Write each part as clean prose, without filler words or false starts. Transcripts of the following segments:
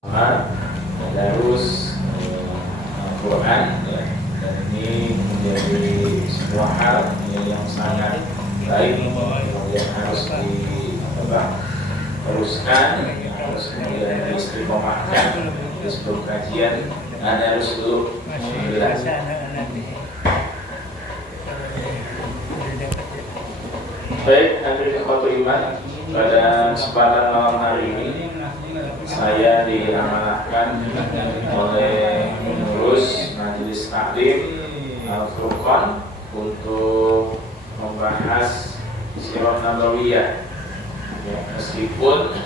Tadarus Al-Quran ya. Dan ini menjadi sebuah hal yang sangat baik yang harus diteruskan, harus kemudian diistiqomahkan di seluruh kajian. Tadarus dulu. Baik, hadirin ikhwatul iman, pada kesempatan malam hari ini saya diamanahkan oleh pengurus Majelis Taklim Al-Furqan untuk membahas Sirah Nabawiyah. Ya, meskipun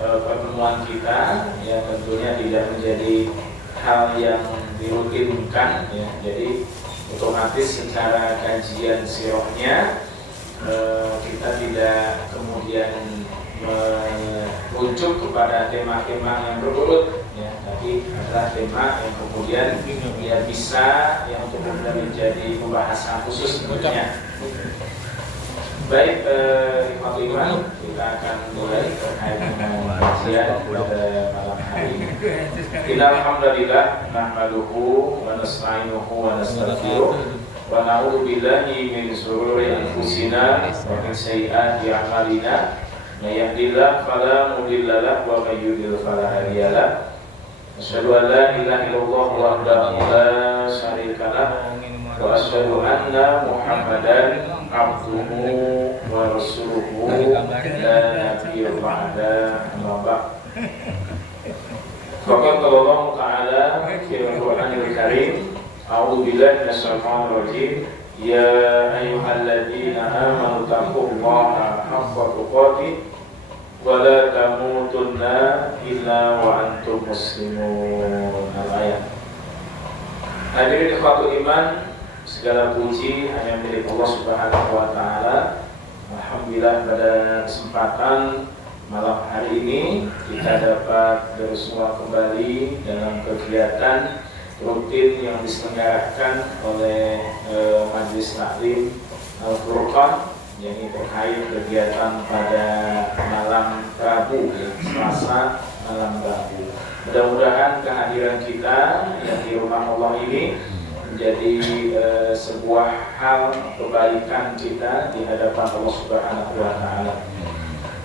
pertemuan kita tentunya tidak menjadi hal yang dirutinkan, jadi otomatis secara kajian sirahnya kita tidak kemudian merujuk kepada tema-tema yang berurut, tapi adalah tema yang kemudian bisa yang untuk kemudian menjadi pembahasan khusus tentunya. Baik, ikhwatul iman, kita akan mulai terkait dengan kajian pada malam hari ini. Alhamdulillah, nahmaduhu wa nasta'inuhu wa nastaghfiruh wa na'udzu billahi min shururi anfusina wa min sayyiati a'malina. May yahdihillahu fala mudilla lahu wa may yudlil fala hadiya lahu. Asyhadu an la ilaha illallah wahdahu la syarika lahu wa asyhadu anna Muhammadan abduhu wa rasuluhu la nabiyya ba'da, amma ba'd. Faqala Allah Ta'ala fi al-Qur'anil Karim, a'udzu billahi minasyaitonir rajim. Ya ayyuhalladzina amanu taqullaha haqqa tuqatih wa la tamutunna illa wa antum muslimun. Al-ayat. Hadirin ikhwatul iman, segala puji hanya milik Allah Subhanahu wa taala. Alhamdulillah, pada kesempatan malam hari ini kita dapat bersua kembali dalam kegiatan rutin yang diselenggarakan oleh Majelis Taklim Al-Furqan, yang terkait kegiatan pada malam Rabu, Selasa malam Rabu. Mudah-mudahan kehadiran kita yang di rumah Allah ini menjadi sebuah hal kebaikan kita di hadapan Allah Subhanahu wa taala.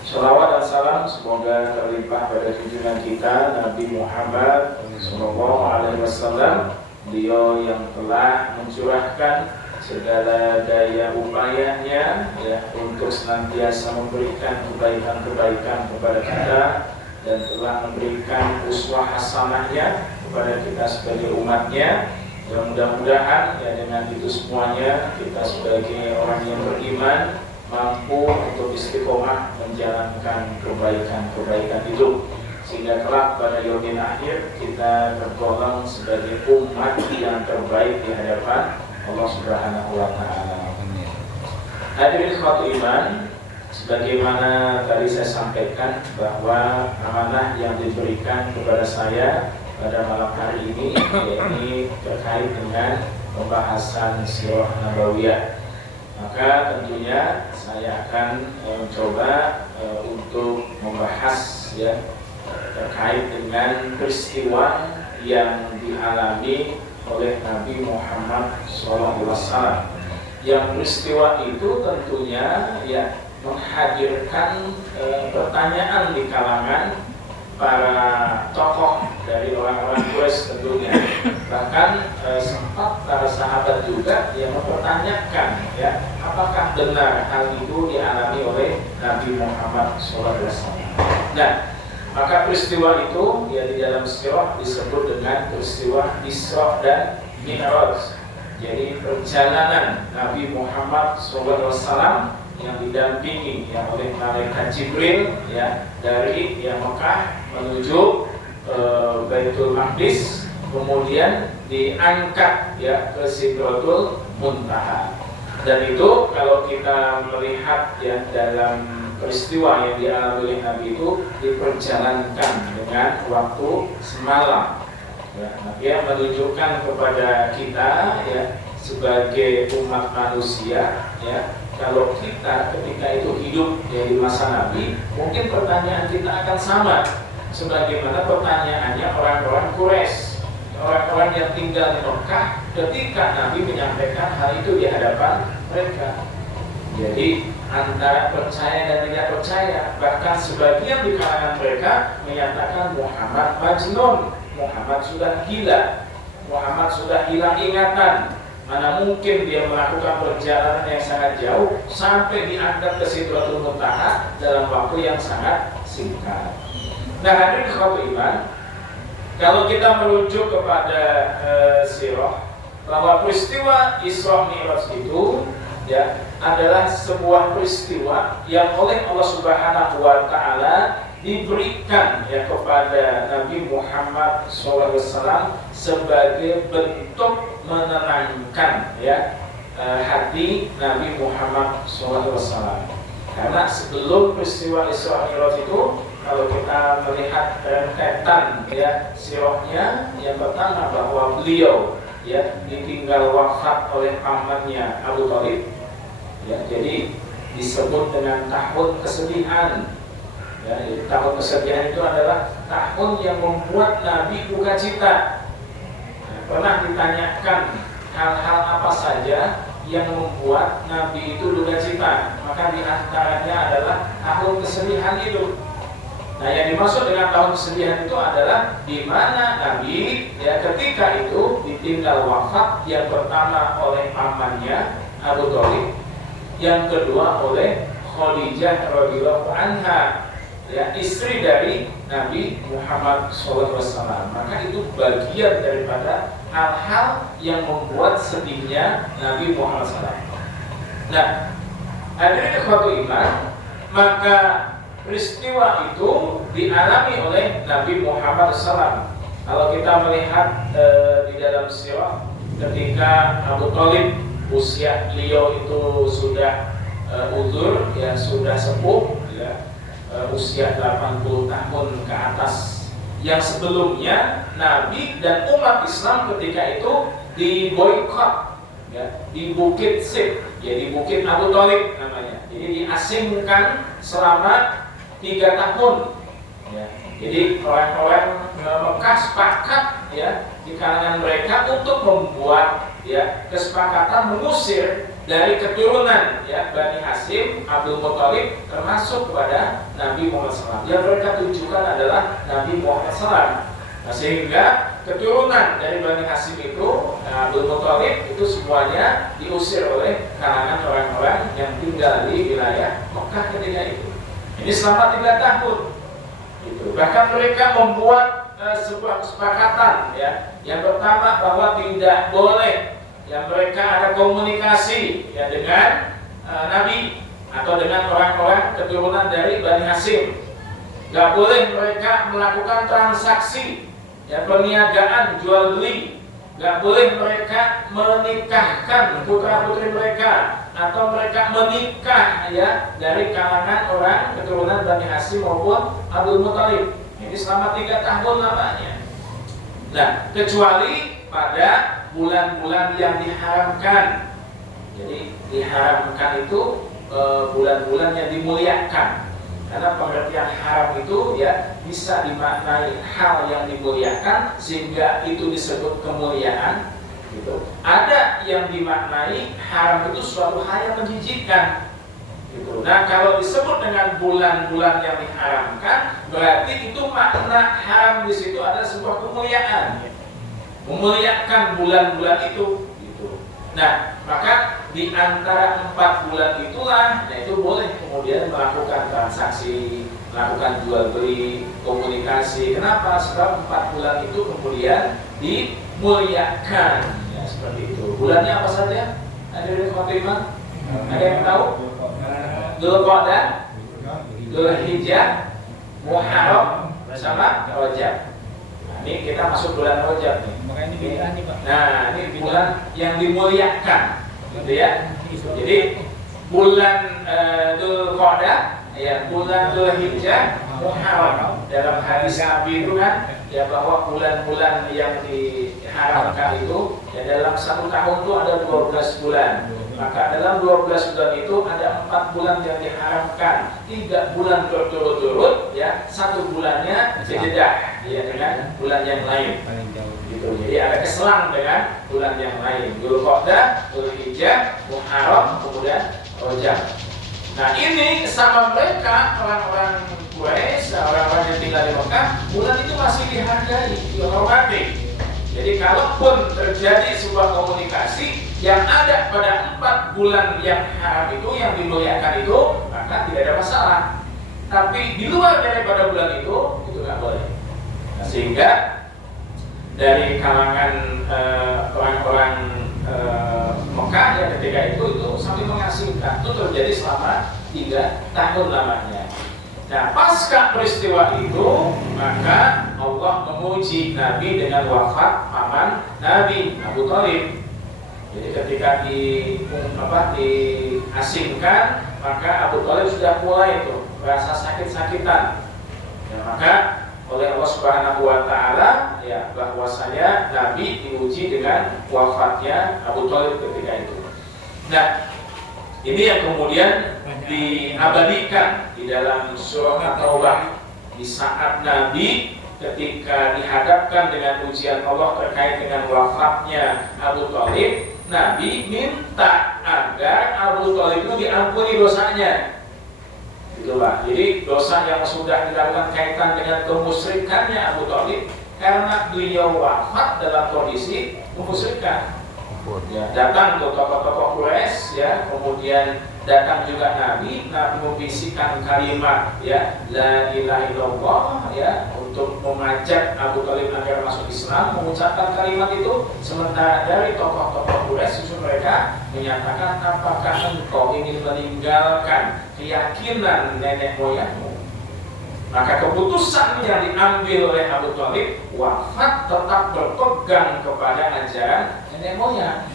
Shalawat dan salam semoga terlimpah pada junjungan kita Nabi Muhammad SAW, beliau yang telah mencurahkan segala daya upayanya untuk senantiasa memberikan kebaikan-kebaikan kepada kita, dan telah memberikan uswah hasanahnya kepada kita sebagai umatnya. Dan mudah-mudahan dengan itu semuanya kita sebagai orang yang beriman mampu untuk istiqomah menjalankan kebaikan-kebaikan itu, sehingga kelak pada yaumil akhir kita tergolong sebagai umat yang terbaik di hadapan Allah Subhanahu wa taala. Hadirin ikhwatul iman, sebagaimana tadi saya sampaikan bahwa amanah yang diberikan kepada saya pada malam hari ini yakni terkait dengan pembahasan Sirah Nabawiyah. Maka tentunya saya akan mencoba untuk membahas terkait dengan peristiwa yang dialami oleh Nabi Muhammad SAW. Yang peristiwa itu tentunya menghadirkan pertanyaan di kalangan para tokoh dari orang-orang Quraisy tentunya. Bahkan sempat para sahabat juga yang mempertanyakan apakah benar hal itu dialami oleh Nabi Muhammad SAW. Nah, maka peristiwa itu di dalam sirah disebut dengan peristiwa Isra dan Mi'raj. Jadi perjalanan Nabi Muhammad SAW yang didampingi oleh malaikat Jibril dari Mekah menuju Baitul Maqdis, kemudian diangkat ke Sidratul Muntaha. Dan itu kalau kita melihat dalam peristiwa yang dialami oleh Nabi itu diperjalankan dengan waktu semalam. Dia menunjukkan kepada kita sebagai umat manusia kalau kita ketika itu hidup di masa Nabi, mungkin pertanyaan kita akan sama sebagaimana pertanyaannya orang yang tinggal di Mekah ketika Nabi menyampaikan hal itu di hadapan mereka. Jadi antara percaya dan tidak percaya, bahkan sebagian di kalangan mereka menyatakan Muhammad majnun, Muhammad sudah gila, Muhammad sudah hilang ingatan. Mana mungkin dia melakukan perjalanan yang sangat jauh sampai dianggap ke Sidratul Muntaha dalam waktu yang sangat singkat. Nah, hadirin ikhwatul iman, kalau kita merujuk kepada sirah, bahwa peristiwa Isra Mi'raj itu ya adalah sebuah peristiwa yang oleh Allah Subhanahu wa taala diberikan ya kepada Nabi Muhammad SAW sebagai bentuk menenangkan ya hati Nabi Muhammad SAW. Karena sebelum peristiwa Isra Mi'raj itu, kalau kita melihat rentetan ya sirahnya, yang pertama bahwa beliau ya ditinggal wafat oleh pamannya Abu Thalib ya, jadi disebut dengan tahun kesedihan. Ya, tahun kesedihan itu adalah tahun yang membuat Nabi duka cita. Nah, pernah ditanyakan hal-hal apa saja yang membuat Nabi itu duka cita, maka diantaranya adalah tahun kesedihan itu. Nah, yang dimaksud dengan tahun kesedihan itu adalah di mana Nabi ya ketika itu ditinggal wafat, yang pertama oleh pamannya Abu Thalib, yang kedua oleh Khadijah radhiyallahu anha, ya, istri dari Nabi Muhammad SAW. Maka itu bagian daripada hal-hal yang membuat sedihnya Nabi Muhammad SAW. Nah, hadirin ikhwatul iman, maka peristiwa itu dialami oleh Nabi Muhammad SAW. Kalau kita melihat di dalam sirah, ketika Abu Thalib usia beliau itu sudah uzur, ya sudah sepuh, ya, usia 80 tahun ke atas, yang sebelumnya Nabi dan umat Islam ketika itu diboikot ya, di Bukit Sib, ya di Bukit Abu Thalib namanya. Jadi diasingkan selama 3 tahun ya. Jadi orang-orang Mekah sepakat ya di kalangan mereka untuk membuat ya kesepakatan mengusir dari keturunan ya Bani Hashim, Abdul Muthalib, termasuk kepada Nabi Muhammad SAW. Yang mereka tunjukkan adalah Nabi Muhammad SAW. Nah, sehingga keturunan dari Bani Hashim itu, Abdul Muthalib itu semuanya diusir oleh kalangan orang-orang yang tinggal di wilayah Mekah ketika itu. Ini selama 3 tahun. Gitu. Bahkan mereka membuat sebuah kesepakatan ya. Yang pertama bahwa tidak boleh yang mereka ada komunikasi ya dengan Nabi atau dengan orang-orang keturunan dari Bani Hashim. Gak boleh mereka melakukan transaksi ya, perniagaan jual beli. Gak boleh mereka menikahkan putra-putri mereka atau mereka menikah ya dari kalangan orang keturunan Bani Hashim maupun Abdul Muthalib. Ini selama 3 tahun lamanya. Nah, kecuali pada bulan-bulan yang diharamkan. Jadi diharamkan itu bulan-bulan yang dimuliakan. Karena pengertian haram itu ya bisa dimaknai hal yang dimuliakan sehingga itu disebut kemuliaan gitu. Ada yang dimaknai haram itu suatu hal yang menjijikkan gitu. Nah, kalau disebut dengan bulan-bulan yang diharamkan, berarti itu makna haram di situ ada sebuah kemuliaan. Memuliakan bulan-bulan itu gitu. Nah, maka di antara 4 bulan itulah, nah itu boleh kemudian melakukan transaksi, melakukan jual beli, komunikasi. Kenapa? Sebab 4 bulan itu kemudian dimuliakan, ya seperti itu. Bulannya apa saja? Ada yang iman? Ada yang tahu? Dzulqa'dah, Dzulhijjah, Muharram, sama Rajab. Nah, ini kita masuk bulan Rajab nih. Nah, ini bulan yang dimuliakan, gitu ya. Jadi bulan Dzulqa'dah, ya bulan Dzulhijjah, Muharram. Dalam hadis Nabi itu kan, ya bahwa bulan-bulan yang diharamkan itu, ya dalam 1 tahun itu ada 12 bulan. Maka dalam 12 bulan itu ada 4 bulan yang diharamkan, 3 bulan berturut-turut, ya 1 bulannya sejedah. ya dengan bulan yang lain. Gitu. Jadi ada keselang dengan bulan yang lain. Dzulqa'dah, Dzulhijjah, Muharram, kemudian Rajab. Nah ini sama mereka orang-orang Quraisy, orang-orang yang tinggal di Mekah, bulan itu masih dihargai, dihormati. Jadi kalaupun terjadi sebuah komunikasi yang ada pada 4 bulan yang haram itu, yang dimuliakan itu, maka tidak ada masalah. Tapi di luar daripada bulan itu nggak boleh. Nah, sehingga dari kalangan orang-orang Mekah ya ketika itu sampai mengasingkan, itu terjadi selama 3 tahun lamanya. Nah, pasca peristiwa itu maka Allah memuji Nabi dengan wafat paman Nabi Abu Thalib. Jadi ketika diasingkan, maka Abu Thalib sudah mulai itu rasa sakit-sakitan. Ya, maka oleh Allah Subhanahu wa taala ya bahwasanya Nabi diuji dengan wafatnya Abu Thalib ketika itu. Nah, ini yang kemudian diabadikan di dalam surah At-Taubah di saat Nabi ketika dihadapkan dengan ujian Allah terkait dengan wafatnya Abu Thalib, Nabi minta agar Abu Thalib itu diampuni dosanya. Itulah. Jadi dosa yang sudah dilakukan kaitan dengan kemusyrikannya Abu Thalib karena beliau wafat dalam kondisi kemusyrikan. Ya, datang ke tokoh-tokoh Quraisy ya, kemudian datang juga Nabi membisikkan kalimat ya la ilaha illallah ya untuk mengajak Abu Thalib agar masuk Islam, mengucapkan kalimat itu. Sementara dari tokoh-tokoh Quraisy justru mereka menyatakan, apakah engkau ingin meninggalkan keyakinan nenek moyangmu? Maka keputusan yang diambil oleh Abu Thalib wafat tetap berpegang kepada ajaran nenek moyang.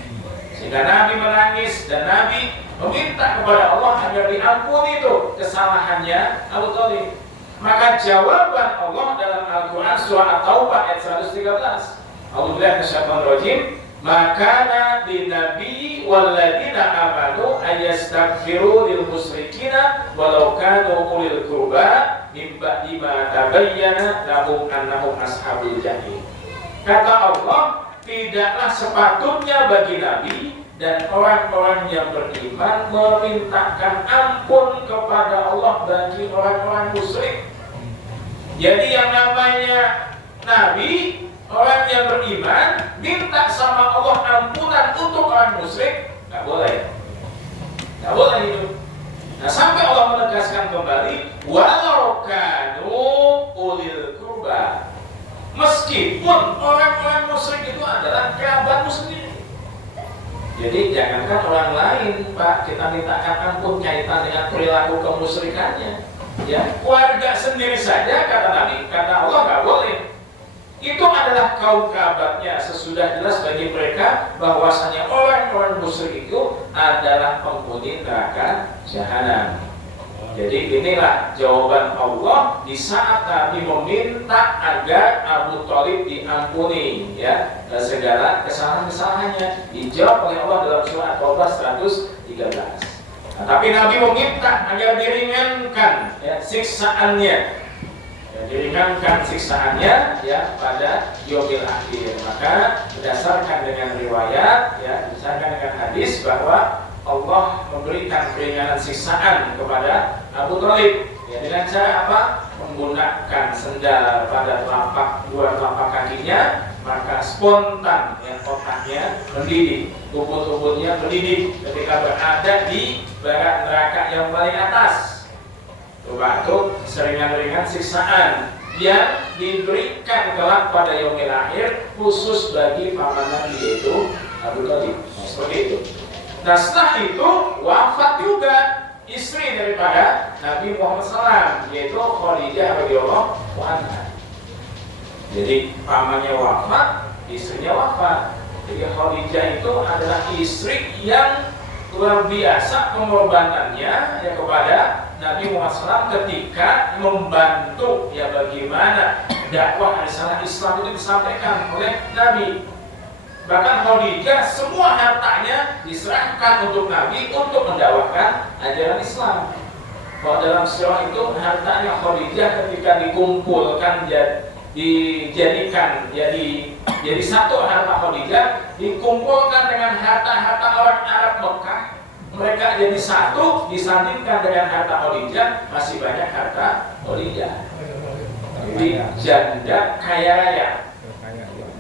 Sehingga Nabi menangis dan Nabi meminta kepada Allah agar diampuni itu kesalahannya Abu Thalib. Maka jawaban Allah dalam Al-Quran surah At-Taubah ayat 113. A'udzubillahi minasyaitonir rajim. Maka di Nabi walladzina amanu ayastaghfiru lil musyrikina walau kanu ulil qurba min ba'di ma tabayyana lahum annahum ashabul jahim. Kata Allah, tidaklah sepatutnya bagi Nabi dan orang-orang yang beriman memintakan ampun kepada Allah bagi orang-orang musyrik. Jadi yang namanya Nabi, orang yang beriman minta sama Allah ampunan untuk orang musyrik, nggak boleh, nggak boleh itu. Nah sampai Allah menegaskan kembali, walau kanu ulil qurba, meskipun orang-orang musyrik itu adalah kerabatmu sendiri. Jadi jangankan orang lain, Pak, kita mintakan ampun kaitan dengan perilaku kemusyrikannya. Ya, keluarga sendiri saja kata Nabi, kata Allah nggak boleh. Itu adalah kaum kerabatnya. Sesudah jelas bagi mereka bahwasanya orang-orang musyrik itu adalah penghuni neraka jahanam. Jadi inilah jawaban Allah di saat Nabi meminta agar Abu Thalib diampuni ya segala kesalahan-kesalahannya. Dijawab oleh Allah dalam surah At-Taubah 113. Nah, tapi Nabi meminta agar diringankan ya, siksaannya. Ya, diringankan siksaannya ya pada yaumil akhir. Maka berdasarkan dengan riwayat ya, berdasarkan dengan hadis bahwa Allah memberikan keringanan siksaan kepada Abu Thalib ya, dengan cara apa? Menggunakan sendal pada dua telapak kakinya, maka spontan ya, otaknya mendidih, ubun-ubunnya mendidih ketika berada di barat neraka yang paling atas. Coba itu seringan-ringan siksaan yang diberikan kelak pada yaumil akhir khusus bagi paman Nabi yaitu Abu Thalib. Seperti itu. Nah setelah itu wafat juga istri daripada Nabi Muhammad SAW yaitu Khadijah radhiyallahu anha. Jadi pamannya wafat, istrinya wafat. Jadi Khadijah itu adalah istri yang luar biasa pengorbanannya ya kepada Nabi Muhammad SAW ketika membantu ya bagaimana dakwah risalah Islam itu disampaikan oleh Nabi. Bahkan Khadijah semua hartanya diserahkan untuk Nabi untuk mendakwahkan ajaran Islam. Kalau dalam sirah itu hartanya Khadijah ketika dikumpulkan dijadikan jadi satu harta Khadijah, dikumpulkan dengan harta-harta orang Arab Mekah, mereka jadi satu, disandingkan dengan harta Khadijah, masih banyak harta Khadijah. Jadi janda kaya raya,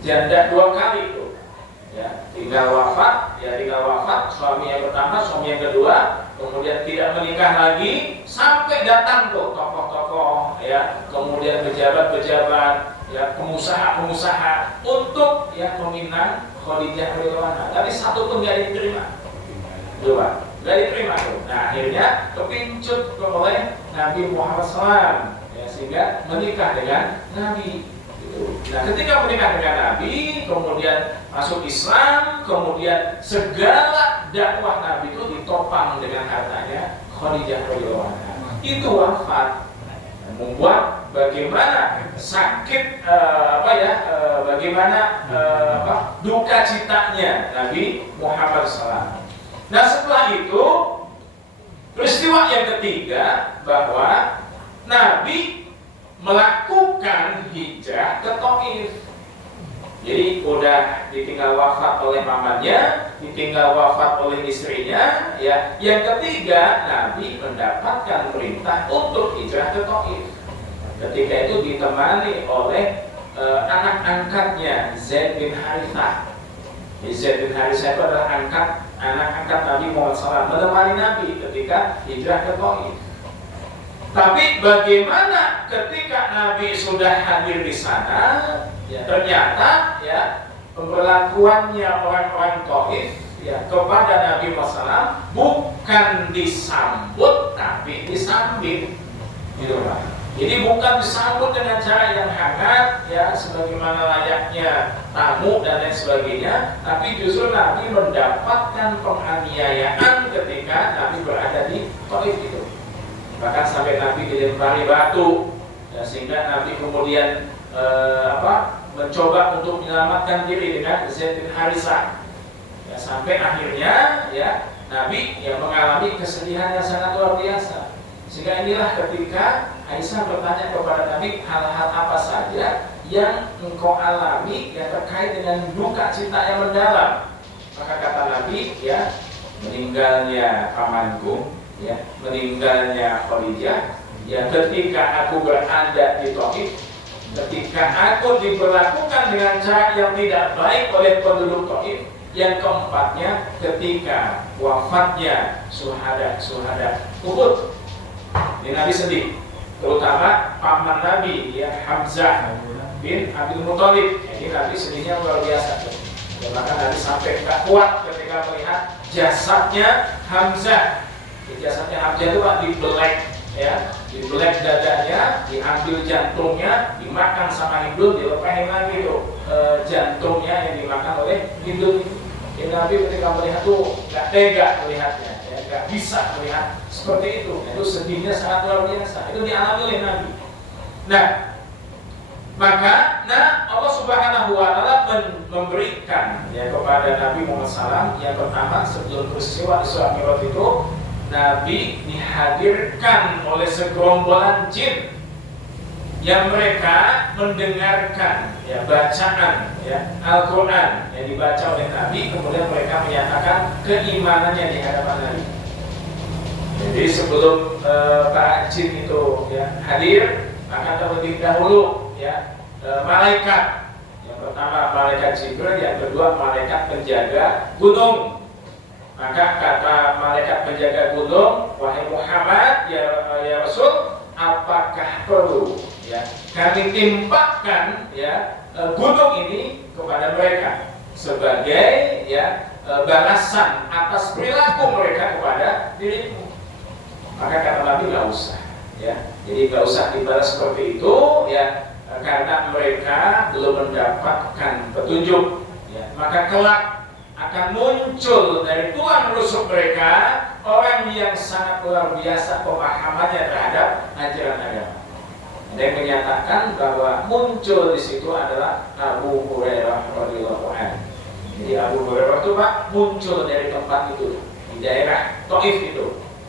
janda 2 kali itu. Ya, tinggal wafat, suami yang pertama, suami yang kedua, kemudian tidak menikah lagi, sampai datang tuh tokoh-tokoh, ya, kemudian pejabat-pejabat, ya, pengusaha-pengusaha untuk yang meminang Khadijah radhiyallahu anha. Tapi satu pun nggak diterima, coba, nggak diterima tuh. Nah akhirnya kepincut oleh Nabi Muhammad SAW, ya, sehingga menikah dengan Nabi. Nah, ketika menikah dengan Nabi, kemudian masuk Islam, kemudian segala dakwah Nabi itu ditopang dengan hartanya Khadijah radhiyallahu anha. Itu wafat, membuat bagaimana sakit duka citanya Nabi Muhammad SAW. Nah, setelah itu peristiwa yang ketiga bahwa Nabi melakukan hijrah ke Taif. Jadi udah ditinggal wafat oleh pamannya, ditinggal wafat oleh istrinya, ya. Yang ketiga, Nabi mendapatkan perintah untuk hijrah ke Taif. Ketika itu ditemani oleh anak angkatnya Zaid bin Harithah. Zaid bin Harithah itu adalah anak angkat Nabi Muhammad SAW, menemani Nabi ketika hijrah ke Taif. Tapi bagaimana ketika Nabi sudah hadir di sana, ya, ternyata ya pemberlakuannya orang-orang Taif, ya, kepada Nabi Muhammad bukan disambut tapi disambit, gitu Pak. Jadi bukan disambut dengan cara yang hangat, ya, sebagaimana layaknya tamu dan lain sebagainya, tapi justru Nabi mendapatkan penganiayaan ketika Nabi berada di Taif itu. Bahkan sampai Nabi dilempari batu, ya, sehingga Nabi kemudian mencoba untuk menyelamatkan diri dengan Zaid bin Harithah. Ya, sampai akhirnya ya Nabi yang mengalami kesedihan yang sangat luar biasa. Sehingga inilah ketika Aisyah bertanya kepada Nabi, hal-hal apa saja yang engkau alami yang terkait dengan duka cita yang mendalam. Maka kata Nabi, ya, meninggalnya pamanku, ya, meninggalnya Khadijah, ya, ketika aku berada di Taif, ketika aku diperlakukan dengan cara yang tidak baik oleh penduduk Taif, yang keempatnya ketika wafatnya syuhada Uhud. Ini Nabi sedih, terutama paman Nabi, ya, Hamzah bin Abdul Muthalib. Ini Nabi sedihnya luar biasa. Ya, maka Nabi sampai tak kuat ketika melihat jasadnya Hamzah. Jasadnya Hamzah itu Pak dibelek, ya, dibelek dadanya, diambil jantungnya, dimakan sama hidung, dilepahin lagi tuh jantungnya yang dimakan oleh hidung. Ya, Nabi ketika melihat tuh nggak tega melihatnya, ya, nggak bisa melihat seperti itu. Itu sedihnya sangat luar biasa. Itu dialami oleh Nabi. Nah, maka Allah Subhanahu wa Ta'ala memberikan, ya, kepada Nabi Muhammad SAW yang pertama sebelum peristiwa Isra Mi'raj itu, Nabi dihadirkan oleh segerombolan jin yang mereka mendengarkan, ya, bacaan, ya, Al-Quran yang dibaca oleh Nabi, kemudian mereka menyatakan keimanannya di hadapan Nabi. Jadi sebelum para jin itu, ya, hadir, maka terlebih dahulu, ya, malaikat. Yang pertama malaikat Jibril, yang kedua malaikat penjaga gunung. Maka kata malaikat penjaga gunung, wahai Muhammad, ya Rasul, apakah perlu, ya, kami timpakan, ya, gunung ini kepada mereka sebagai, ya, balasan atas perilaku mereka kepada dirimu? Maka kata Nabi, nggak usah, ya, jadi nggak usah dibalas seperti itu, ya, karena mereka belum mendapatkan petunjuk, ya. Maka kelak akan muncul dari tulang rusuk mereka orang yang sangat luar biasa pemahamannya terhadap ajaran agama. Ada yang menyatakan bahwa muncul di situ adalah Abu Hurairah radhiyallahu anhu. Jadi Abu Hurairah itu Pak muncul dari tempat itu di daerah Taif itu,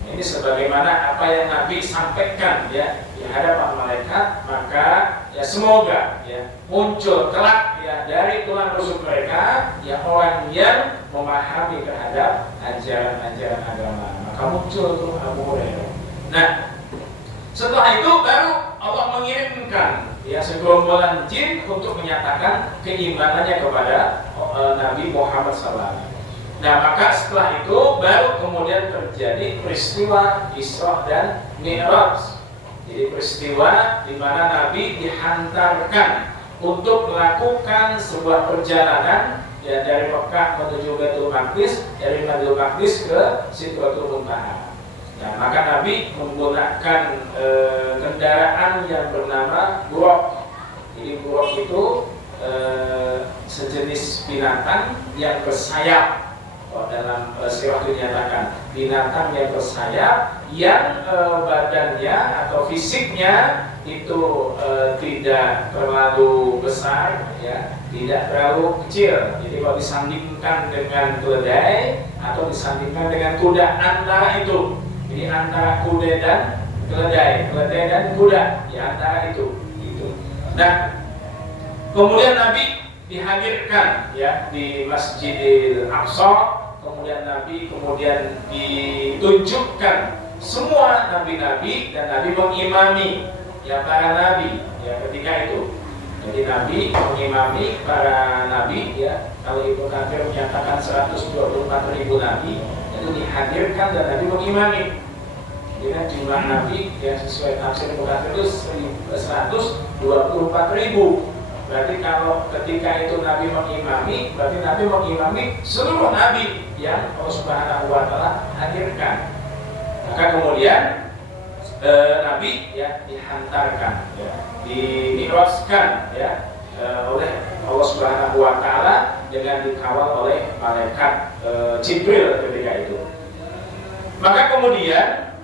Ini sebagaimana apa yang Nabi sampaikan ya di hadapan malaikat, maka ya semoga ya muncul kelak ya dari tulang rusuk mereka ya orang yang memahami terhadap ajaran-ajaran agama. Maka muncul tuh Abu Hurairah. Nah, setelah itu baru Allah mengirimkan ya segerombolan jin untuk menyatakan keimanannya kepada Nabi Muhammad SAW. Nah, maka setelah itu baru kemudian terjadi peristiwa Isra dan Mi'raj. Jadi peristiwa di mana Nabi dihantarkan untuk melakukan sebuah perjalanan ya dari Mekah menuju Baitul Maqdis, dari Baitul Maqdis ke Sidratul Muntaha. Nah, maka Nabi menggunakan kendaraan yang bernama buraq. Jadi buraq itu sejenis binatang yang bersayap. Dalam sirah itu dinyatakan binatang yang bersayap yang badannya atau fisiknya itu tidak terlalu besar ya, tidak terlalu kecil. Jadi kalau disandingkan dengan keledai atau disandingkan dengan kuda, antara itu. Jadi antara kuda dan keledai dan kuda, ya antara itu. Nah, kemudian Nabi dihadirkan ya di Masjidil Aqsa, kemudian Nabi ditunjukkan semua nabi-nabi dan Nabi mengimami ya para nabi ya ketika itu. Jadi Nabi mengimami para nabi ya, kalau Ibnu Katsir menyatakan 124.000 nabi itu dihadirkan dan Nabi mengimami. Jadi jumlah nabi yang sesuai tafsir Ibnu Katsir itu 124.000. Berarti kalau ketika itu Nabi mengimami, berarti Nabi mengimami seluruh Nabi yang Allah Subhanahu wa Ta'ala hadirkan. Maka kemudian Nabi ya dihantarkan, ya, dimi'rajkan ya oleh Allah Subhanahu wa Ta'ala dengan dikawal oleh malaikat Jibril ketika itu. Maka kemudian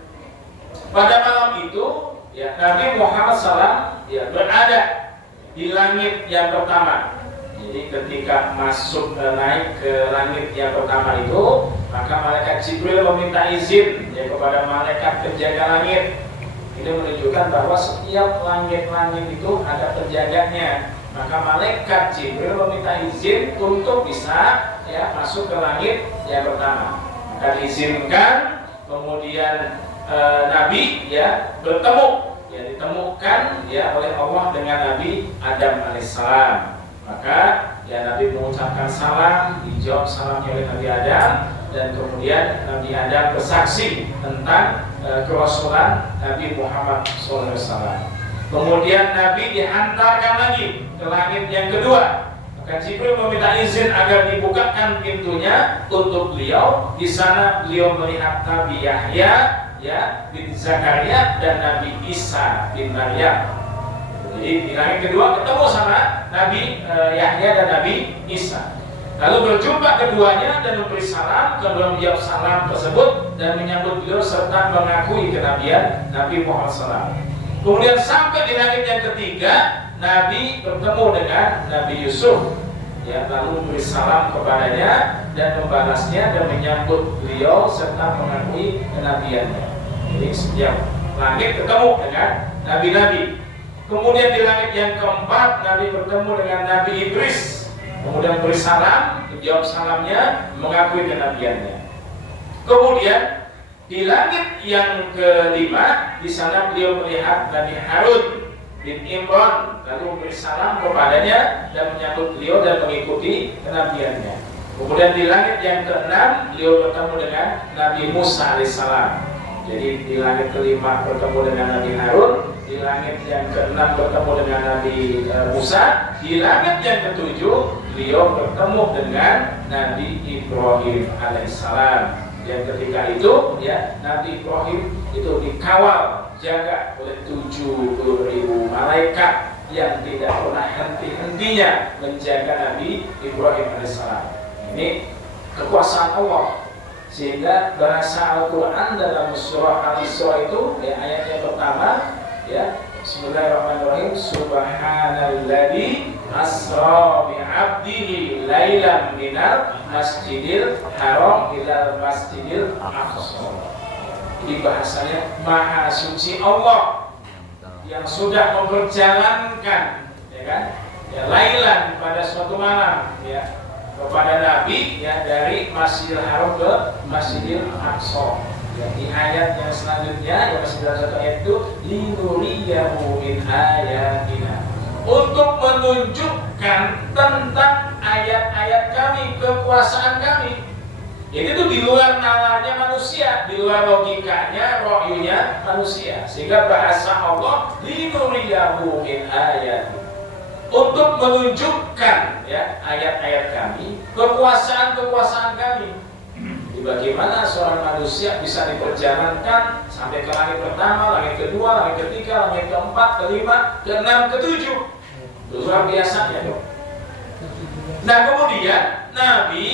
pada malam itu ya Nabi Muhammad SAW ya berada di langit yang pertama. Jadi ketika masuk naik ke langit yang pertama itu, maka malaikat Jibril meminta izin ya kepada malaikat penjaga langit. Ini menunjukkan bahwa setiap langit-langit itu ada penjaganya. Maka malaikat Jibril meminta izin untuk bisa ya masuk ke langit yang pertama. Maka diizinkan, kemudian Nabi ya bertemu. Ya, ditemukan ya oleh Allah dengan Nabi Adam alaihissalam. Maka ya Nabi mengucapkan salam, dijawab salamnya oleh Nabi Adam, dan kemudian Nabi Adam bersaksi tentang kerasulan Nabi Muhammad SAW. Kemudian Nabi dihantarkan lagi ke langit yang kedua. Maka Jibril meminta izin agar dibukakan pintunya untuk beliau. Di sana beliau melihat Nabi Yahya ya bin Zakaria dan Nabi Isa bin Maryam. Jadi di langit kedua ketemu sama Nabi Yahya dan Nabi Isa. Lalu berjumpa keduanya dan memberi salam, kemudian menjawab salam tersebut dan menyambut beliau serta mengakui kenabian Nabi Muhammad SAW. Kemudian sampai di langit yang ketiga, Nabi bertemu dengan Nabi Yusuf. Ya, lalu memberi salam kepadanya dan membalasnya dan menyambut beliau serta mengakui kenabiannya. Jadi setiap langit ketemu dengan nabi-nabi. Kemudian di langit yang keempat Nabi bertemu dengan Nabi Idris. Kemudian beri salam, menjawab salamnya, mengakui kenabiannya. Kemudian di langit yang kelima, di sana beliau melihat Nabi Harun bin Imran, lalu memberi salam kepadanya dan menyambut beliau dan mengikuti kenabiannya. Kemudian di langit yang keenam beliau bertemu dengan Nabi Musa alaihissalam. Jadi di langit kelima bertemu dengan Nabi Harun, di langit yang keenam bertemu dengan Nabi Musa, di langit yang ketujuh beliau bertemu dengan Nabi Ibrahim alaihissalam. Dan ketika itu ya Nabi Ibrahim itu dikawal jaga oleh 70.000 malaikat yang tidak pernah henti-hentinya menjaga Nabi Ibrahim alaihissalam. Ini kekuasaan Allah. Sehingga bahasa Al-Quran dalam surah Al-Isra itu ya, ayat yang pertama ya, Bismillahirrahmanirrahim, Subhanalladzi asra bi'abdihi lailan minal masjidil haram ilal masjidil aqsa. Jadi bahasanya Maha Suci Allah yang sudah memperjalankan, ya kan, ya lailan pada suatu malam, ya, kepada Nabi, ya, dari Masjidil Haram ke Masjidil Aqsa. Ya, di ayat yang selanjutnya yang masih dalam satu ayat itu linuriyahu min ayatina, untuk menunjukkan tentang ayat-ayat kami, kekuasaan kami. Jadi itu di luar nalarnya manusia, di luar logikanya, rohyunya manusia. Sehingga bahasa Allah linuriyahu min ayatina, untuk menunjukkan, ya, ayat-ayat kami, kekuasaan kami. Jadi bagaimana seorang manusia bisa diperjalankan sampai ke langit pertama, langit kedua, langit ketiga, langit keempat, kelima, keenam, ketujuh. Itu luar biasanya dong. Nah kemudian Nabi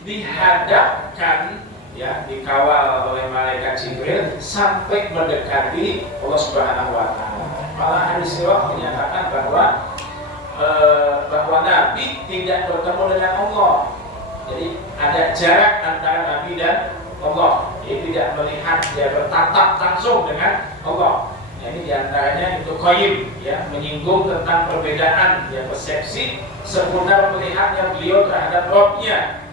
dihadapkan, ya, dikawal oleh malaikat Jibril sampai mendekati Allah Subhanahu wa taala. Malah hadis riwayat menyatakan bahwa Nabi tidak bertemu dengan Allah. Jadi ada jarak antara Nabi dan Allah. Jadi tidak melihat, dia bertatap langsung dengan Allah. Nah, ini diantaranya itu qayyim, ya, menyinggung tentang perbedaan, ya, persepsi seputar melihatnya beliau terhadap Rabb-nya.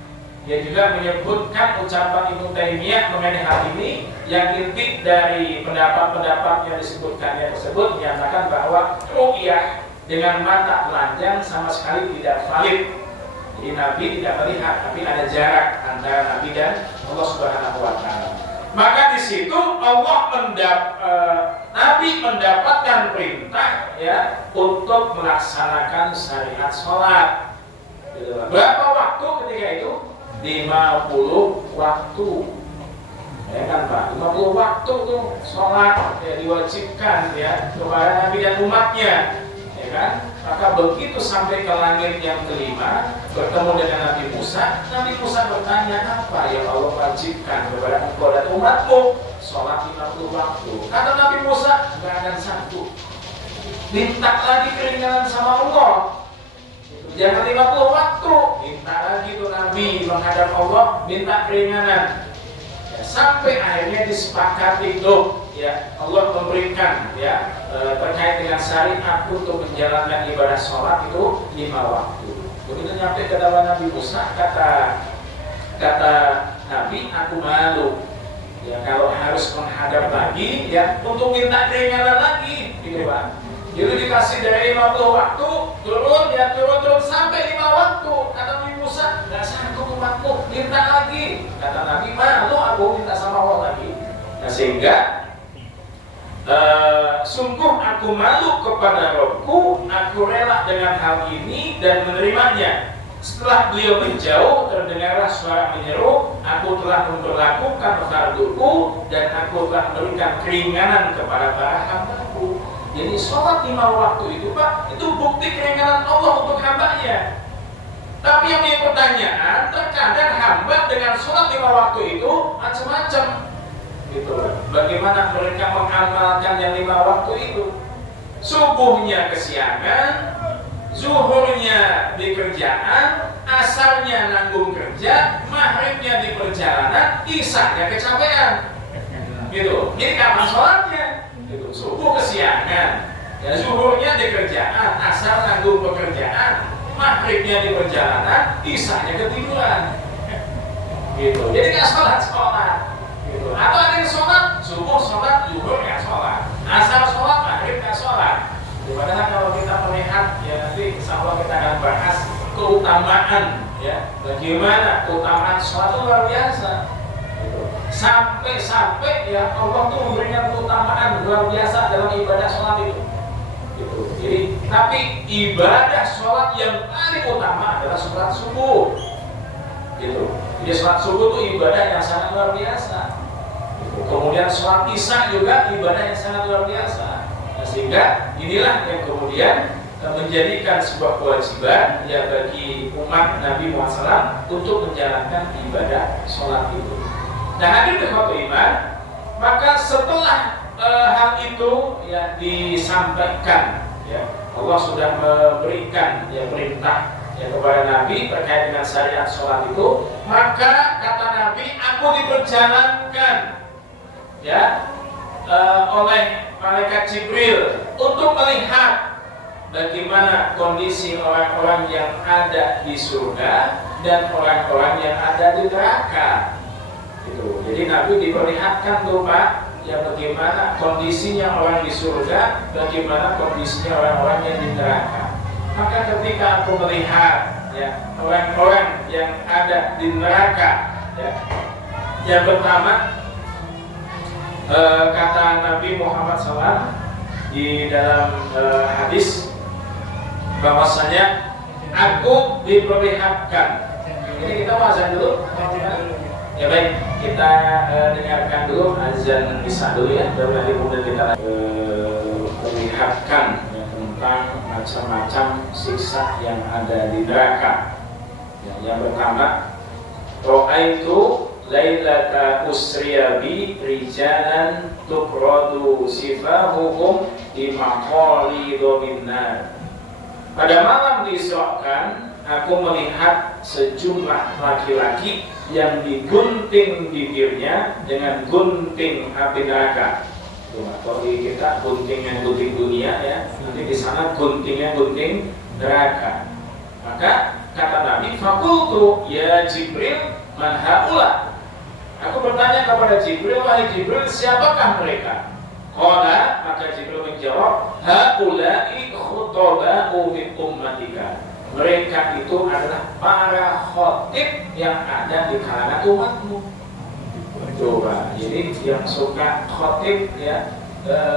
Dia juga menyebutkan ucapan Ibnu Taimiyah mengenai hal ini, yang inti dari pendapat-pendapat yang disebutkannya tersebut menyatakan bahwa ru'yah dengan mata telanjang sama sekali tidak valid. Jadi Nabi tidak melihat, tapi ada jarak antara Nabi dan Allah Subhanahu wa taala. Maka di situ Nabi mendapatkan perintah, ya, untuk melaksanakan syariat sholat. Berapa waktu ketika itu? 50 waktu. Ya kan Pak, 50 waktu tuh sholat, ya, diwajibkan, ya, kepada Nabi dan umatnya, ya kan. Maka begitu sampai ke langit yang kelima, bertemu dengan Nabi Musa bertanya, apa yang Allah wajibkan kepada engkau dan umatmu? Sholat 50 waktu. Kata Nabi Musa, nggak akan sanggup. Minta lagi keringanan sama Allah. Jangan 50 waktu, minta lagi tuh Nabi menghadap Allah, minta keringanan. Ya, sampai akhirnya disepakati tuh, ya, Allah memberikan, ya, terkait dengan syariat untuk menjalankan ibadah sholat itu 5 waktu. Begitu nyampe ke dalam Nabi Musa, kata Nabi, aku malu, ya, kalau harus menghadap lagi, ya, untuk minta keringanan lagi, gitu Pak. Jadi dikasih dari 50 waktu, turun sampai 5 waktu. Kata Nabi Musa, nggak sanggup umatmu, minta lagi. Kata Nabi, malu aku minta sama Allah lagi. Nah sehingga sungguh aku malu kepada Robku, aku rela dengan hal ini dan menerimanya. Setelah beliau menjauh, terdengarlah suara menyeru, aku telah memperlakukan farduku dan aku telah memberikan keringanan kepada para hambaku. Jadi sholat 5 waktu itu Pak, itu bukti keringanan Allah untuk hambanya. Tapi yang menjadi pertanyaan, terkadang hamba dengan sholat 5 waktu itu macam-macam, gitu. Bagaimana mereka mengamalkan yang 5 waktu itu? Subuhnya kesiangan, zuhurnya di kerjaan, asarnya nanggung kerja, maghribnya di perjalanan, isanya kecapean, gitu. Ini kapan sholatnya? Gitu. Subuh kesiangan, ya, zuhurnya di kerjaan, asar nanggung pekerjaan, maghribnya di perjalanan, isanya ketiduran, gitu. Jadi nggak sholat, gitu. Atau ada yang sholat, subuh sholat, zuhur nggak sholat, asar sholat, maghrib nggak sholat. Padahal kalau kita melihat, ya, nanti insya Allah kita akan bahas keutamaan, ya, bagaimana keutamaan sholat itu luar biasa. Sampai ya Allah tuh memberikan keutamaan luar biasa dalam ibadah sholat itu, gitu. Jadi tapi ibadah sholat yang paling utama adalah sholat subuh, gitu. Jadi sholat subuh itu ibadah yang sangat luar biasa, gitu. Kemudian sholat isya juga ibadah yang sangat luar biasa. Nah, sehingga inilah yang kemudian menjadikan sebuah kewajiban, ya, bagi umat Nabi Muhammad SAW untuk menjalankan ibadah sholat itu. Nah, hadir ikhwatul iman, maka setelah hal itu, ya, disampaikan, ya, Allah sudah memberikan, ya, perintah, ya, kepada Nabi terkait dengan syariat sholat itu, maka kata Nabi, aku diperjalankan ya oleh malaikat Jibril untuk melihat bagaimana kondisi orang-orang yang ada di surga dan orang-orang yang ada di neraka. Gitu. Jadi Nabi diperlihatkan tuh Pak, ya bagaimana kondisinya orang di surga, bagaimana kondisinya orang-orang yang di neraka. Maka ketika aku melihat ya orang-orang yang ada di neraka, ya, yang pertama kata Nabi Muhammad SAW di dalam hadis bahwasanya aku diperlihatkan. Ini kita azan dulu. Ya baik, kita dengarkan dulu azan Isya dulu ya, baru nanti kemudian kita perlihatkan ya, tentang macam-macam siksa yang ada di neraka. Ya, yang pertama, ra'aitu lailata usriya bi rijalan tuqradu sifahuhum di maqalidho minnar. Pada malam diisrakan, aku melihat sejumlah laki-laki yang digunting bibirnya dengan gunting api neraka. Kalau di kita guntingnya gunting dunia ya, nanti di sana guntingnya gunting neraka. Maka kata Nabi, fakultu ya Jibril man haula. Aku bertanya kepada Jibril, wahai Jibril, siapakah mereka? Qala, maka Jibril menjawab, haula'i khutaba'u min ummatika. Mereka itu adalah para khotib yang ada di kalangan umatmu. Coba, jadi yang suka khotib ya,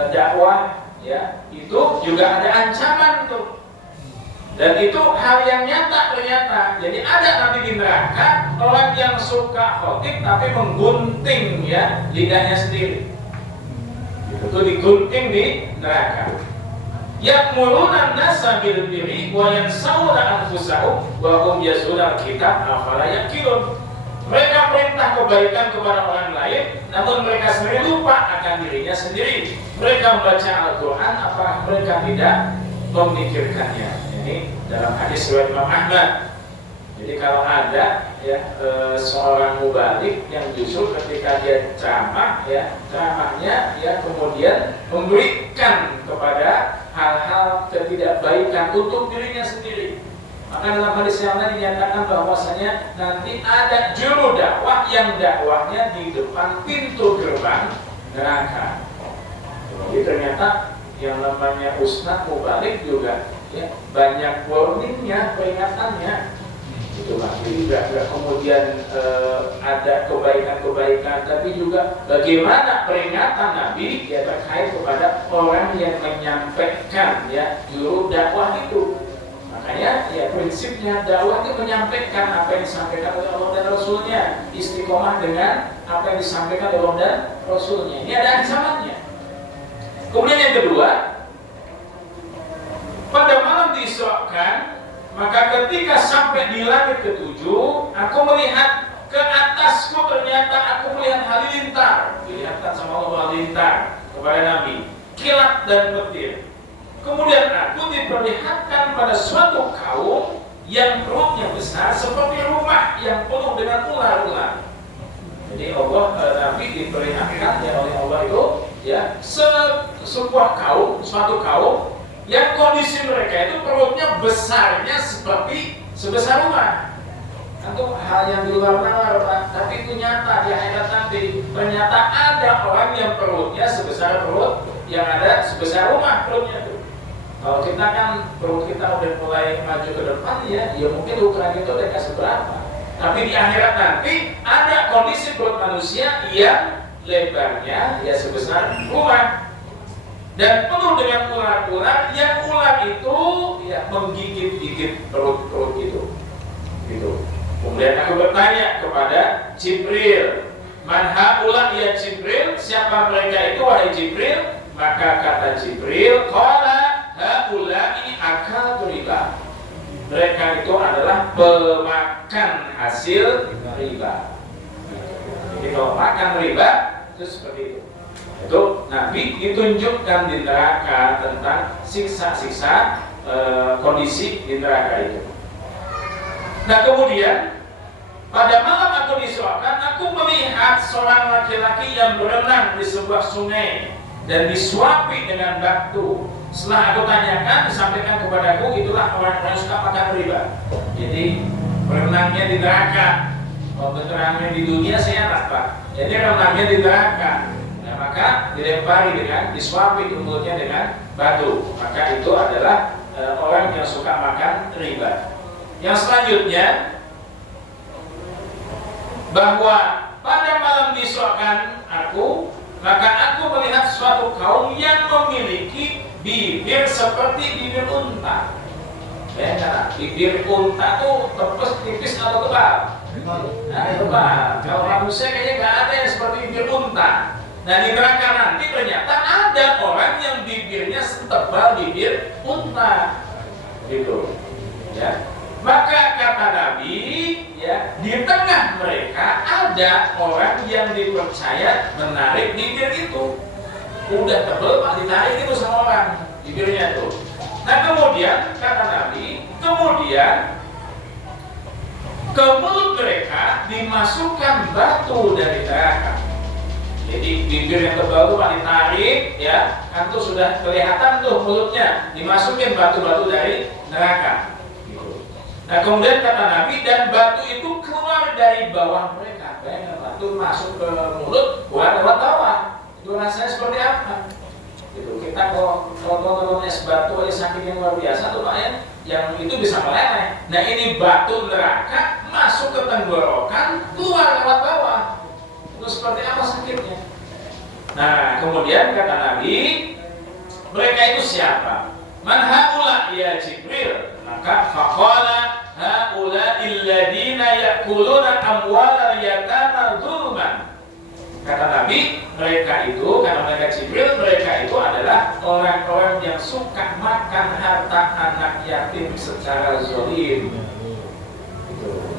dakwah ya, itu juga ada ancaman tuh. Dan itu hal yang nyata ternyata. Jadi ada nanti di neraka orang yang suka khotib tapi menggunting ya lidahnya sendiri. Itu digunting di neraka. Ya'muruna an-nasa bil birri wa yansawna anfusahum wa hum yatluna al-kitab afala yaqilun. Mereka perintah kebaikan kepada orang lain, namun mereka sendiri lupa akan dirinya sendiri. Mereka membaca Al-Quran, apakah mereka tidak memikirkannya? Ini dalam hadis riwayat Imam Ahmad. Jadi kalau ada ya seorang mubalik yang justru ketika dia ceramah ya ceramahnya ya kemudian memberikan kepada hal-hal ketidakbaikan untuk dirinya sendiri. Maka dalam hadis yang lain dinyatakan bahwasanya nanti ada juru dakwah yang dakwahnya di depan pintu gerbang neraka. Jadi ternyata yang namanya ustadz mubalik juga ya banyak warningnya, peringatannya. Itu jadi tidak kemudian ada kebaikan-kebaikan, tapi juga bagaimana peringatan Nabi ya terkait kepada orang yang menyampaikan ya juru dakwah itu. Makanya ya prinsipnya dakwah itu menyampaikan apa yang disampaikan oleh Allah dan Rasulnya, istiqomah dengan apa yang disampaikan oleh Allah dan Rasulnya. Ini ada ancamannya. Kemudian yang kedua, pada malam diisrakan, maka ketika sampai di langit ketujuh, aku melihat ke atasku, ternyata aku melihat halilintar. Dilihatkan sama Allah halilintar kepada Nabi, kilat dan petir. Kemudian aku diperlihatkan pada suatu kaum yang perutnya besar seperti rumah yang penuh dengan ular-ular. Jadi Allah Nabi diperlihatkan ya oleh Allah itu ya sebuah kaum, suatu kaum yang kondisi mereka itu perutnya besarnya seperti sebesar rumah. Itu hal yang di luar nalar, tapi itu nyata di akhirat nanti. Ternyata ada orang yang perutnya sebesar perut yang ada sebesar rumah perutnya itu. Kalau kita kan perut kita udah mulai maju ke depan ya mungkin ukuran itu udah gak seberapa. Tapi di akhirat nanti ada kondisi perut manusia yang lebarnya ya sebesar rumah dan penuh dengan ular-ular yang ular itu ya menggigit-gigit perut-perut itu. Gitu. Kemudian aku bertanya kepada Jibril, man haula ya Jibril, siapa mereka itu wahai Jibril? Maka kata Jibril, qala haula ini akal riba. Mereka itu adalah pemakan hasil riba. Jadi kalau makan riba itu seperti itu. Itu Nabi ditunjukkan di neraka tentang siksa-siksa kondisi di neraka itu. Nah kemudian pada malam aku disolatkan, aku melihat seorang laki-laki yang berenang di sebuah sungai dan disuapi dengan batu. Setelah aku tanyakan, disampaikan kepadaku, itulah orang-orang yang suka makan riba. Jadi berenangnya di neraka. Kalau berenangnya di dunia saya Pak. Jadi berenangnya di neraka. Nah, maka dilempari dengan disuapi mulutnya dengan batu. Maka itu adalah orang yang suka makan riba. Yang selanjutnya, bahwa pada malam disolatkan aku, maka aku melihat suatu kaum yang memiliki bibir seperti bibir unta. Ya, nah, bibir unta tuh tebus, tipis atau tebal? Nah, tebal. Kalau manusia kayaknya nggak ada yang seperti bibir unta. Nah, di neraka nanti ternyata ada orang yang bibirnya setebal bibir unta, gitu. Ya. Maka kata Nabi, ya, di tengah mereka ada orang yang dipercaya menarik bibir itu. Udah tebel Pak, ditarik itu sama orang bibirnya tuh. Nah, kemudian kata Nabi, kemudian ke mulut mereka dimasukkan batu dari neraka. Jadi bibir yang tebal itu Pak ditarik, ya, kan tuh sudah kelihatan tuh mulutnya, dimasukin batu-batu dari neraka. Nah, kemudian kata Nabi, dan batu itu keluar dari bawah mereka. Bayangkan, batu masuk ke mulut, keluar lewat bawah. Itu rasanya seperti apa? Itu kita kalau nonton es batu aja sakit yang luar biasa tuh Pak ya, yang itu bisa meleleh. Nah, ini batu neraka masuk ke tenggorokan, keluar lewat bawah. Itu seperti apa sakitnya? Nah, kemudian kata Nabi, mereka itu siapa? Man haula ya Jibril. Maka faqala haula alladina ya'kuluna amwalal yatama dzulman. Kata Nabi, mereka itu, kata mereka Jibril, mereka itu adalah orang-orang yang suka makan harta anak yatim secara zalim.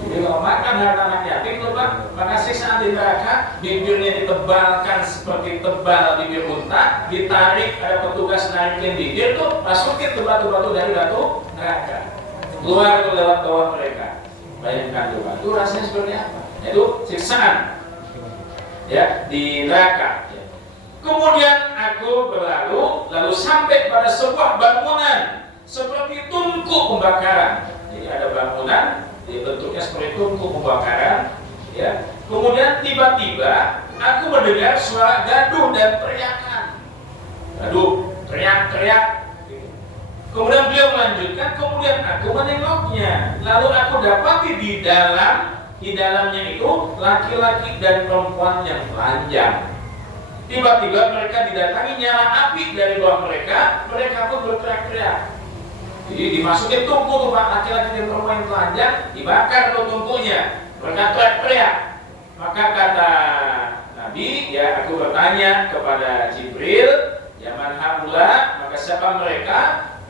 Jadi kalau makan harta anak yatim itu Pak, maka siksa di neraka, bibirnya ditebalkan seperti tebal bibir unta, ditarik, ada petugas narikin bibir tuh, masukin tuh batu-batu dari batu neraka, keluar tuh lewat bawah mereka. Bayangkan tuh Pak, itu rasanya seperti apa? Itu siksaan, ya, di neraka. Kemudian aku berlalu, lalu sampai pada sebuah bangunan seperti tungku pembakaran. Jadi ada bangunan, bentuknya seperti tungku pembakaran, ya. Kemudian tiba-tiba aku mendengar suara gaduh dan teriakan, gaduh, teriak-teriak. Kemudian beliau melanjutkan, kemudian aku menengoknya, lalu aku dapati di dalamnya itu laki-laki dan perempuan yang telanjang. Tiba-tiba mereka didatangi nyala api dari bawah mereka, mereka pun berteriak-teriak. Jadi dimasukin tungku tuh Pak, laki-laki dan perempuan yang telanjang, dibakar tuh tungkunya, mereka teriak-teriak. Maka kata Nabi, ya, aku bertanya kepada Jibril, ya man haula, maka siapa mereka?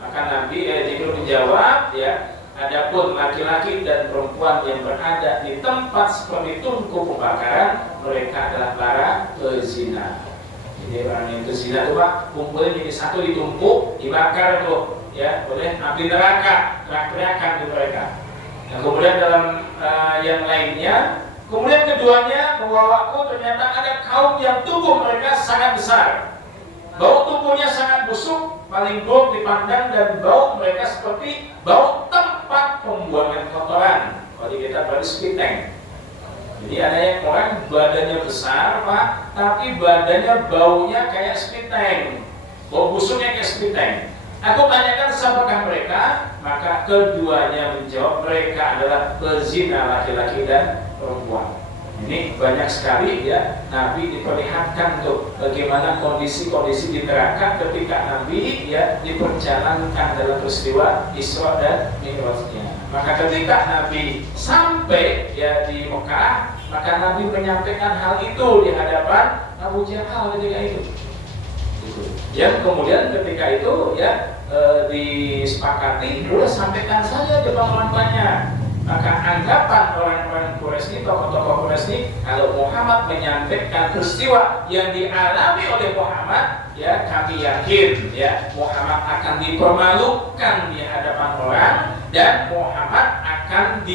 Maka Nabi Jibril menjawab, ya, adapun laki-laki dan perempuan yang berada di tempat seperti tungku pembakaran, mereka adalah para pezina. Jadi orang yang berzina itu Pak, kumpulnya jadi satu ditumpuk, dibakar tuh, ya, oleh api neraka, teriak-teriakan di mereka. Nah, kemudian dalam yang lainnya, kemudian keduanya membawaku, ternyata ada kaum yang tubuh mereka sangat besar, bau tubuhnya sangat busuk, paling buruk dipandang, dan bau mereka seperti bau tempat pembuangan kotoran. Kalau kita berarti spit tank. Jadi ada yang orang badannya besar Pak, tapi badannya baunya kayak spit tank, bau busuknya kayak spit tank. Aku tanyakan siapakah mereka, maka keduanya menjawab mereka adalah pezina laki-laki dan perempuan. Ini banyak sekali, ya, Nabi diperlihatkan tuh bagaimana kondisi-kondisi di neraka ketika Nabi, ya, diperjalankan dalam peristiwa Isra dan Mi'rajnya. Maka ketika Nabi sampai, ya, di Mekah, maka Nabi menyampaikan hal itu di hadapan Abu Jahal ketika itu. Yang kemudian ketika itu, ya, disepakati, udah sampaikan saja di banyak. Maka anggapan orang-orang Quraisy, tokoh-tokoh Quraisy, kalau Muhammad menyampaikan peristiwa yang dialami oleh Muhammad, ya, kami yakin, ya, Muhammad akan dipermalukan di hadapan orang, dan Muhammad akan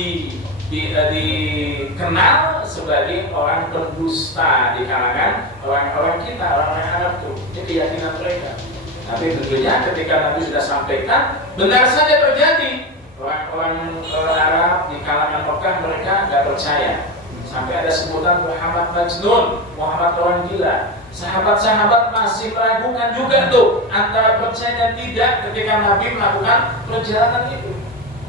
dikenal sebagai orang pendusta di kalangan orang-orang kita, orang-orang Arab itu. Ini keyakinan mereka. Tapi tentunya ketika Nabi sudah sampaikan, benar saja terjadi. Orang-orang Arab di kalangan Mekah mereka nggak percaya. Sampai ada sebutan Muhammad Majnun, Muhammad orang gila. Sahabat-sahabat masih meragukan juga tuh antara percaya dan tidak ketika Nabi melakukan perjalanan itu.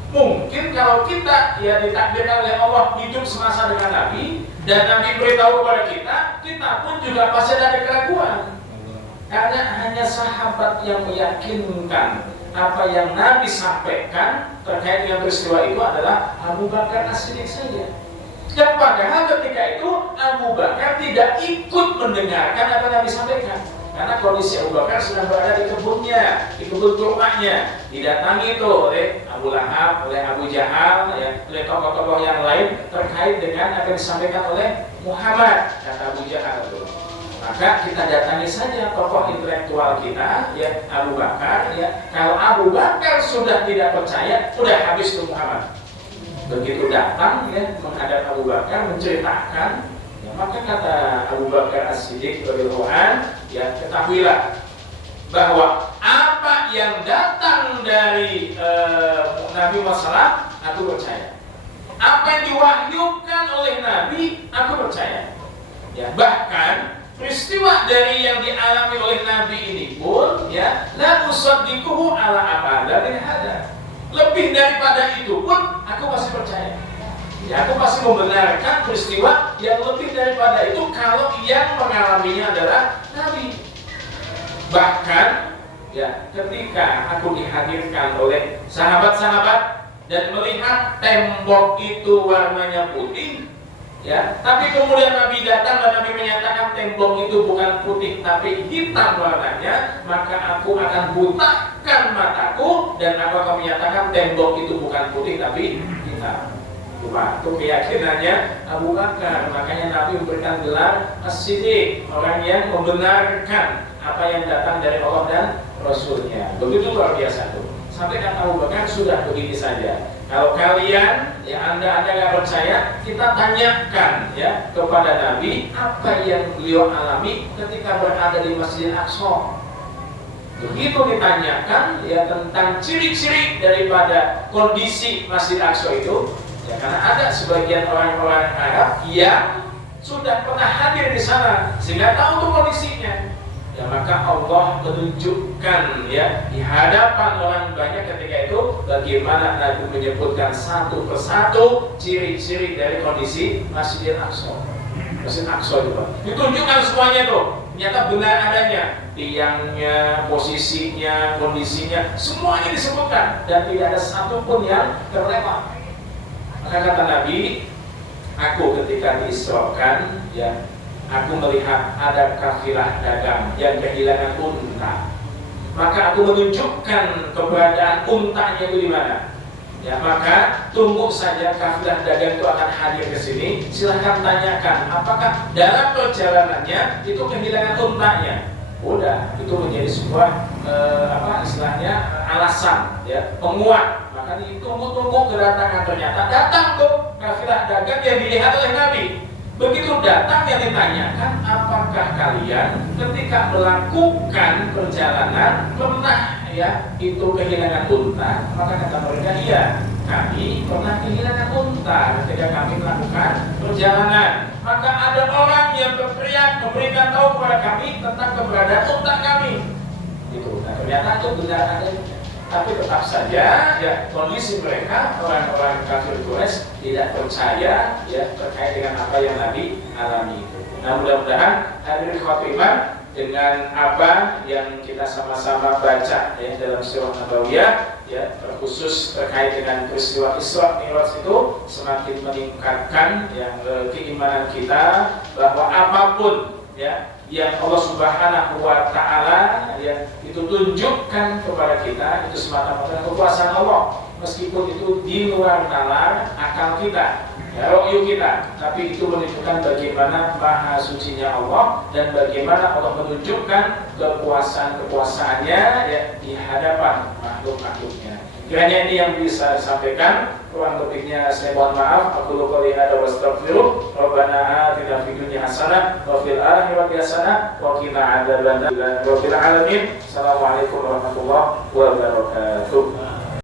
Mungkin kalau kita ya ditakdirkan oleh Allah hidup semasa dengan Nabi dan Nabi beritahu kepada kita, kita pun juga pasti ada keraguan. Karena hanya sahabat yang meyakinkan apa yang Nabi sampaikan terkait dengan peristiwa itu adalah Abu Bakar As-Siddiq saja. Dan padahal ketika itu Abu Bakar tidak ikut mendengarkan apa yang Nabi sampaikan. Karena kondisi Abu Bakar sedang berada di kebunnya, di kebun kurmanya, didatangi itu oleh Abu Lahab, oleh Abu Jahal, ya, oleh tokoh-tokoh yang lain terkait dengan apa yang disampaikan oleh Muhammad, kata Abu Jahal itu. Maka kita datangi saja tokoh intelektual kita, ya Abu Bakar, ya. Kalau Abu Bakar sudah tidak percaya, sudah habis itu Muhammad. Begitu datang, ya, menghadap Abu Bakar menceritakan. Maka kata Abu Bakar As-Siddiq radhiyallahu anhu, ya ketahuilah bahwa apa yang datang dari Nabi Muhammad aku percaya. Apa yang diwahyukan oleh Nabi aku percaya. Ya, bahkan peristiwa dari yang dialami oleh Nabi ini pun ya la usaddiquhu ala abada bin hada. Lebih daripada itu pun aku masih percaya. Ya, aku pasti membenarkan peristiwa yang lebih daripada itu kalau yang mengalaminya adalah Nabi. Bahkan ya ketika aku dihadirkan oleh sahabat-sahabat dan melihat tembok itu warnanya putih, ya, tapi kemudian Nabi datang dan Nabi menyatakan tembok itu bukan putih tapi hitam warnanya, maka aku akan butakan mataku dan aku akan menyatakan tembok itu bukan putih tapi hitam. Itu keyakinannya Abu Bakar. Makanya Nabi memberikan gelar As-Siddiq, orang yang membenarkan apa yang datang dari Allah dan Rasulnya. Begitu luar biasa tuh. Sampai kata Abu Bakar sudah begini saja. Kalau kalian, ya anda nggak percaya, kita tanyakan ya kepada Nabi apa yang beliau alami ketika berada di Masjidil Aqsa. Begitu ditanyakan ya tentang ciri-ciri daripada kondisi Masjidil Aqsa itu. Ya, karena ada sebagian orang-orang Arab yang sudah pernah hadir di sana sehingga tahu tuh kondisinya. Ya, maka Allah menunjukkan ya di hadapan orang banyak ketika itu bagaimana Nabi menyebutkan satu persatu ciri-ciri dari kondisi Masjidil Aqsa. Masjid Aqsa itu ditunjukkan semuanya tuh. Ternyata benar adanya tiangnya, posisinya, kondisinya, semuanya disebutkan dan tidak ada satupun yang terlewat. Maka kata Nabi, aku ketika diisrokan, ya, aku melihat ada kafilah dagang yang kehilangan unta. Maka aku menunjukkan keberadaan untanya itu di mana. Ya, maka tunggu saja kafilah dagang itu akan hadir ke sini. Silahkan tanyakan, apakah dalam perjalanannya itu kehilangan untanya. Udah, itu menjadi sebuah istilahnya alasan, ya, penguat. Maka ditunggu-tunggu kedatangan, ternyata datang tuh kafilah dagang yang dilihat oleh Nabi. Begitu datang yang ditanyakan, apakah kalian ketika melakukan perjalanan pernah ya itu kehilangan unta? Maka kata mereka, iya, kami pernah kehilangan unta ketika kami melakukan perjalanan. Maka ada orang yang berteriak memberikan tahu kepada kami tentang keberadaan unta kami. Itu, nah, ternyata itu benar adanya. Tapi tetap saja ya kondisi mereka orang-orang kafir Quraisy tidak percaya ya terkait dengan apa yang Nabi alami itu. Nah, mudah-mudahan hadirin khotimah dengan apa yang kita sama-sama baca ya dalam sirah Nabawiyah ya terkhusus terkait dengan peristiwa Isra Mi'raj itu semakin meningkatkan yang keimanan kita bahwa apapun ya yang Allah Subhanahu wa Ta'ala ya itu tunjukkan kepada kita itu semata-mata kekuasaan Allah, meskipun itu di luar nalar akal kita ya ra'yu kita, tapi itu menunjukkan bagaimana maha sucinya Allah dan bagaimana Allah menunjukkan kekuasaan-kekuasaannya ya di hadapan makhluk-makhluknya. Kiranya ini yang bisa disampaikan. Kurang lebihnya saya mohon maaf. Aku lupa lihat wa astaghfiruh. Rabbana atina fid dunya hasanah wa fil akhirati hasanah wa qina adzabannar. Rabbil alamin. Assalamualaikum warahmatullahi wabarakatuh.